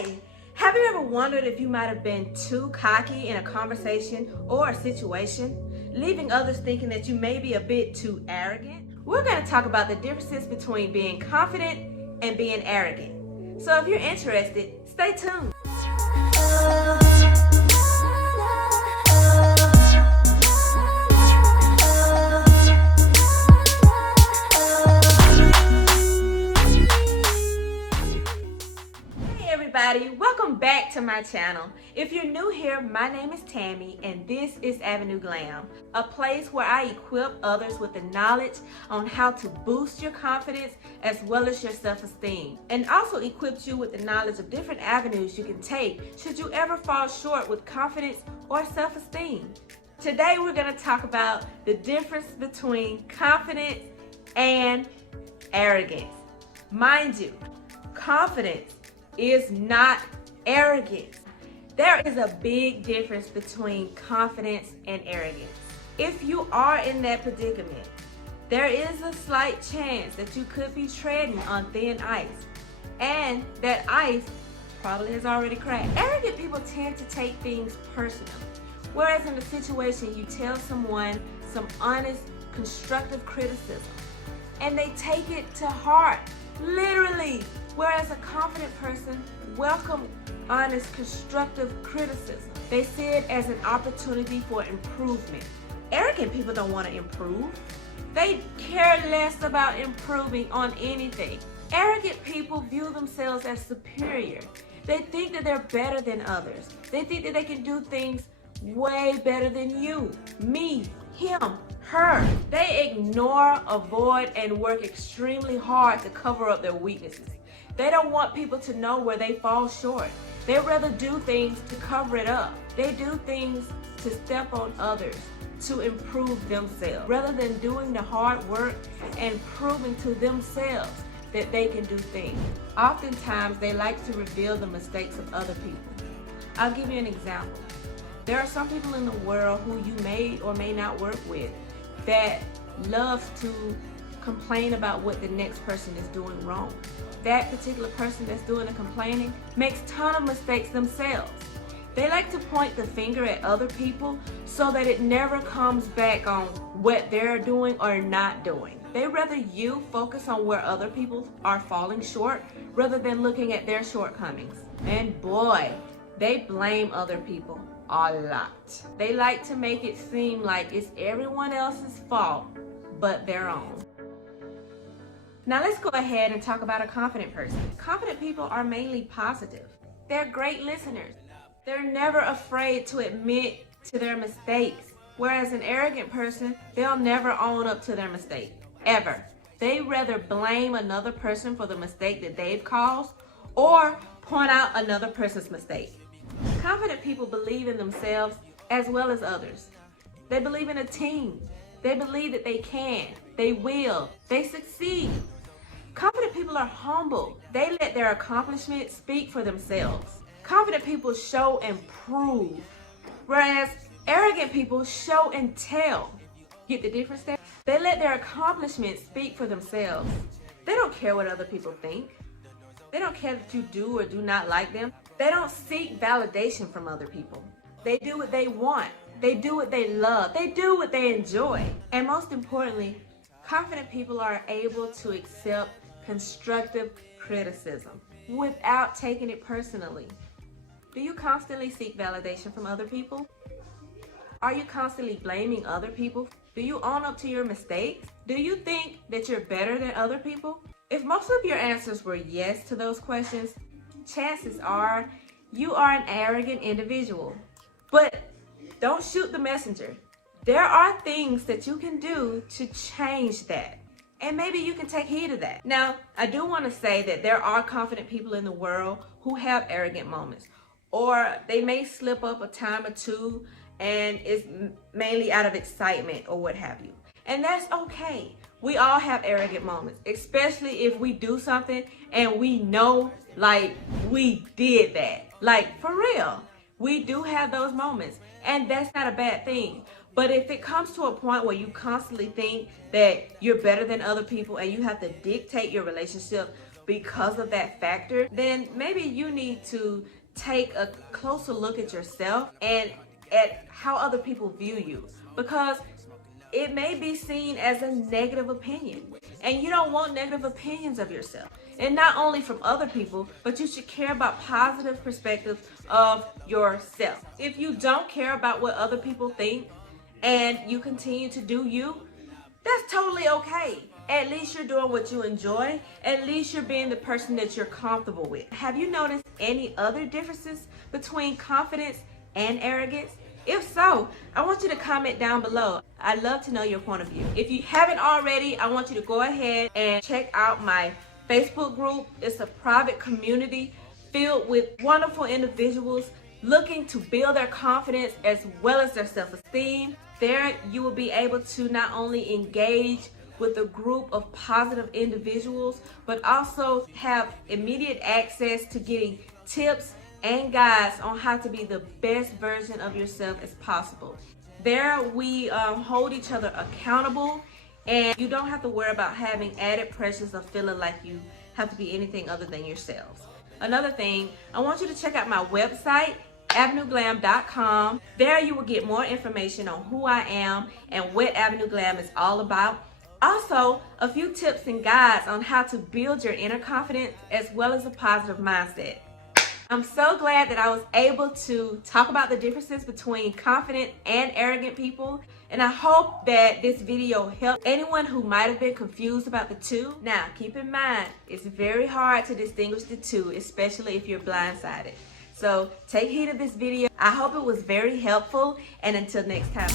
Hi! Have you ever wondered if you might have been too cocky in a conversation or a situation, leaving others thinking that you may be a bit too arrogant? We're going to talk about the differences between being confident and being arrogant. So if you're interested, stay tuned. Welcome back to my channel. If you're new here, my name is Tammy and this is Avenue Glam, a place where I equip others with the knowledge on how to boost your confidence as well as your self-esteem, and also equips you with the knowledge of different avenues you can take should you ever fall short with confidence or self-esteem. Today we're going to talk about the difference between confidence and arrogance. Mind you, confidence is not arrogance. There is a big difference between confidence and arrogance. If you are in that predicament, there is a slight chance that you could be treading on thin ice, and that ice probably has already cracked. Arrogant people tend to take things personally, whereas in a situation you tell someone some honest, constructive criticism, and they take it to heart, literally. Whereas a confident person welcomes honest, constructive criticism. They see it as an opportunity for improvement. Arrogant people don't want to improve. They care less about improving on anything. Arrogant people view themselves as superior. They think that they're better than others. They think that they can do things way better than you, me, him, her. They ignore, avoid, and work extremely hard to cover up their weaknesses. They don't want people to know where they fall short. They rather do things to cover it up. They do things to step on others, to improve themselves, rather than doing the hard work and proving to themselves that they can do things. Oftentimes, they like to reveal the mistakes of other people. I'll give you an example. There are some people in the world who you may or may not work with that love to complain about what the next person is doing wrong. That particular person that's doing the complaining makes a ton of mistakes themselves. They like to point the finger at other people so that it never comes back on what they're doing or not doing. They rather you focus on where other people are falling short rather than looking at their shortcomings. And boy, they blame other people a lot. They like to make it seem like it's everyone else's fault but their own. Now let's go ahead and talk about a confident person. Confident people are mainly positive. They're great listeners. They're never afraid to admit to their mistakes. Whereas an arrogant person, they'll never own up to their mistake, ever. They rather blame another person for the mistake that they've caused or point out another person's mistake. Confident people believe in themselves as well as others. They believe in a team. They believe that they can, they will, they succeed. Confident people are humble. They let their accomplishments speak for themselves. Confident people show and prove, whereas arrogant people show and tell. Get the difference there? They let their accomplishments speak for themselves. They don't care what other people think. They don't care that you do or do not like them. They don't seek validation from other people. They do what they want. They do what they love. They do what they enjoy. And most importantly, confident people are able to accept constructive criticism without taking it personally. Do you constantly seek validation from other people? Are you constantly blaming other people? Do you own up to your mistakes? Do you think that you're better than other people? If most of your answers were yes to those questions, chances are you are an arrogant individual. But don't shoot the messenger. There are things that you can do to change that. And maybe you can take heed of that. Now, I do want to say that there are confident people in the world who have arrogant moments. Or they may slip up a time or two and it's mainly out of excitement or what have you. And that's okay. We all have arrogant moments, especially if we do something and we know like we did that. Like for real. We do have those moments, and that's not a bad thing. But if it comes to a point where you constantly think that you're better than other people and you have to dictate your relationship because of that factor, then maybe you need to take a closer look at yourself and at how other people view you, because it may be seen as a negative opinion, and you don't want negative opinions of yourself. And not only from other people, but you should care about positive perspectives of yourself. If you don't care about what other people think and you continue to do you, that's totally okay. At least you're doing what you enjoy. At least you're being the person that you're comfortable with. Have you noticed any other differences between confidence and arrogance? If so, I want you to comment down below. I'd love to know your point of view. If you haven't already, I want you to go ahead and check out my Facebook group. It's a private community filled with wonderful individuals looking to build their confidence as well as their self-esteem. There you will be able to not only engage with a group of positive individuals, but also have immediate access to getting tips and guides on how to be the best version of yourself as possible. There we hold each other accountable, and you don't have to worry about having added pressures of feeling like you have to be anything other than yourselves. Another thing, I want you to check out my website, AvenueGlam.com. There you will get more information on who I am and what Avenue Glam is all about. Also, a few tips and guides on how to build your inner confidence as well as a positive mindset. I'm so glad that I was able to talk about the differences between confident and arrogant people, and I hope that this video helped anyone who might have been confused about the two. Now, keep in mind, it's very hard to distinguish the two, especially if you're blindsided. So take heed of this video. I hope it was very helpful, and until next time.